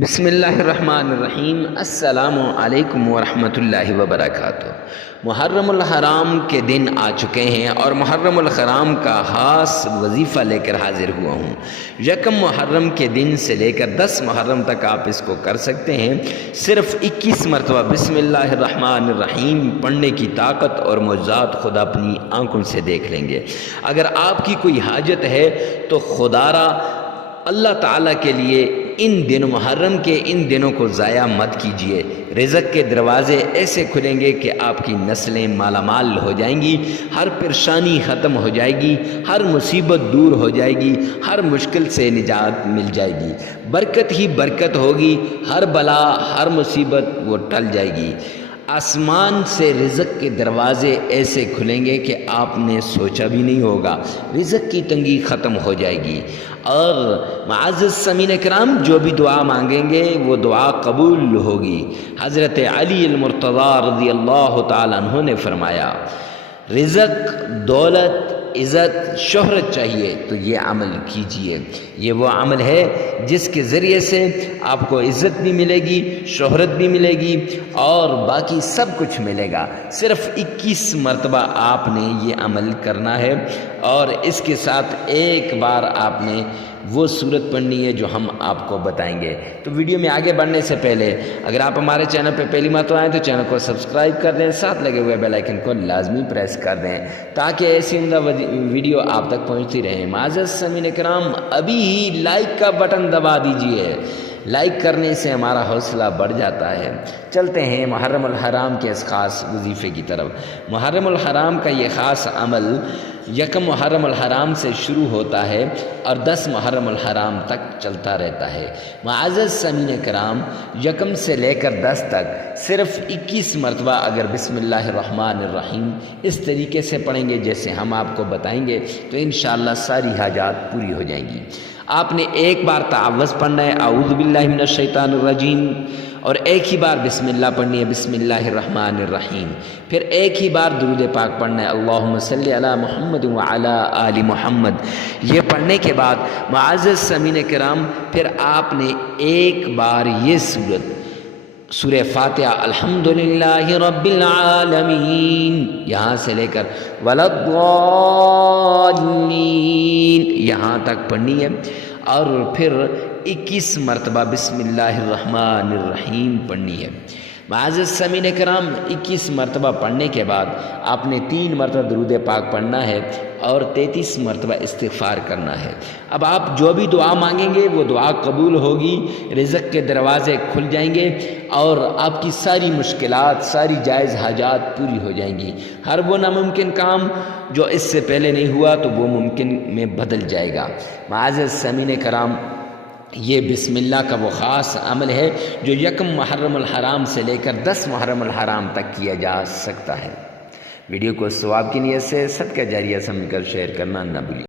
بسم اللہ الرحمن الرحیم۔ السلام علیکم ورحمۃ اللہ وبرکاتہ۔ محرم الحرام کے دن آ چکے ہیں اور محرم الحرام کا خاص وظیفہ لے کر حاضر ہوا ہوں۔ یکم محرم کے دن سے لے کر 10 محرم تک آپ اس کو کر سکتے ہیں۔ صرف 21 مرتبہ بسم اللہ الرحمن الرحیم پڑھنے کی طاقت اور معجزات خدا اپنی آنکھوں سے دیکھ لیں گے۔ اگر آپ کی کوئی حاجت ہے تو خدا را اللہ تعالیٰ کے لیے ان دنوں محرم کے ان دنوں کو ضائع مت کیجیے۔ رزق کے دروازے ایسے کھلیں گے کہ آپ کی نسلیں مالا مال ہو جائیں گی، ہر پریشانی ختم ہو جائے گی، ہر مصیبت دور ہو جائے گی، ہر مشکل سے نجات مل جائے گی، برکت ہی برکت ہوگی، ہر بلا ہر مصیبت وہ ٹل جائے گی۔ آسمان سے رزق کے دروازے ایسے کھلیں گے کہ آپ نے سوچا بھی نہیں ہوگا، رزق کی تنگی ختم ہو جائے گی۔ اور معزز سامعین کرام، جو بھی دعا مانگیں گے وہ دعا قبول ہوگی۔ حضرت علی المرتضیٰ رضی اللہ تعالیٰ عنہ نے فرمایا، رزق، دولت، عزت، شہرت چاہیے تو یہ عمل کیجئے۔ یہ وہ عمل ہے جس کے ذریعے سے آپ کو عزت بھی ملے گی، شہرت بھی ملے گی اور باقی سب کچھ ملے گا۔ صرف 21 مرتبہ آپ نے یہ عمل کرنا ہے اور اس کے ساتھ ایک بار آپ نے وہ صورت پڑھنی ہے جو ہم آپ کو بتائیں گے۔ تو ویڈیو میں آگے بڑھنے سے پہلے اگر آپ ہمارے چینل پہ پہلی مرتبہ آئیں تو چینل کو سبسکرائب کر دیں، ساتھ لگے ہوئے بیل آئیکن کو لازمی پریس کر دیں تاکہ ایسی عمدہ ویڈیو آپ تک پہنچتی رہے۔ معزز سامعین کرام، ابھی ہی لائک کا بٹن دبا دیجئے، لائک کرنے سے ہمارا حوصلہ بڑھ جاتا ہے۔ چلتے ہیں محرم الحرام کے اس خاص وظیفے کی طرف۔ محرم الحرام کا یہ خاص عمل یکم محرم الحرام سے شروع ہوتا ہے اور 10 محرم الحرام تک چلتا رہتا ہے۔ معزز سامعین کرام، یکم سے لے کر 10 تک صرف 21 مرتبہ اگر بسم اللہ الرحمن الرحیم اس طریقے سے پڑھیں گے جیسے ہم آپ کو بتائیں گے تو انشاءاللہ ساری حاجات پوری ہو جائیں گی۔ آپ نے ایک بار تعوذ پڑھنا ہے، اعوذ باللہ من الشیطان الرجیم، اور ایک ہی بار بسم اللہ پڑھنی ہے، بسم اللہ الرحمن الرحیم۔ پھر ایک ہی بار درود پاک پڑھنا ہے، اللہم صلی علی محمد وعلی آل محمد۔ یہ پڑھنے کے بعد معزز سامعین کرام، پھر آپ نے ایک بار یہ سورہ فاتحہ الحمدللہ رب العالمین یہاں سے لے کر وَلَضَّالِّينَ یہاں تک پڑھنی ہے اور پھر 21 مرتبہ بسم اللہ الرحمن الرحیم پڑھنی ہے۔ معزز سامعین کرام، 21 مرتبہ پڑھنے کے بعد آپ نے 3 مرتبہ درود پاک پڑھنا ہے اور 33 مرتبہ استغفار کرنا ہے۔ اب آپ جو بھی دعا مانگیں گے وہ دعا قبول ہوگی، رزق کے دروازے کھل جائیں گے اور آپ کی ساری مشکلات، ساری جائز حاجات پوری ہو جائیں گی۔ ہر وہ ناممکن کام جو اس سے پہلے نہیں ہوا تو وہ ممکن میں بدل جائے گا۔ معزز سامعین کرام، یہ بسم اللہ کا وہ خاص عمل ہے جو یکم محرم الحرام سے لے کر 10 محرم الحرام تک کیا جا سکتا ہے۔ ویڈیو کو ثواب کی نیت سے صدقہ جاریہ سمجھ کر شیئر کرنا نہ بھولیں۔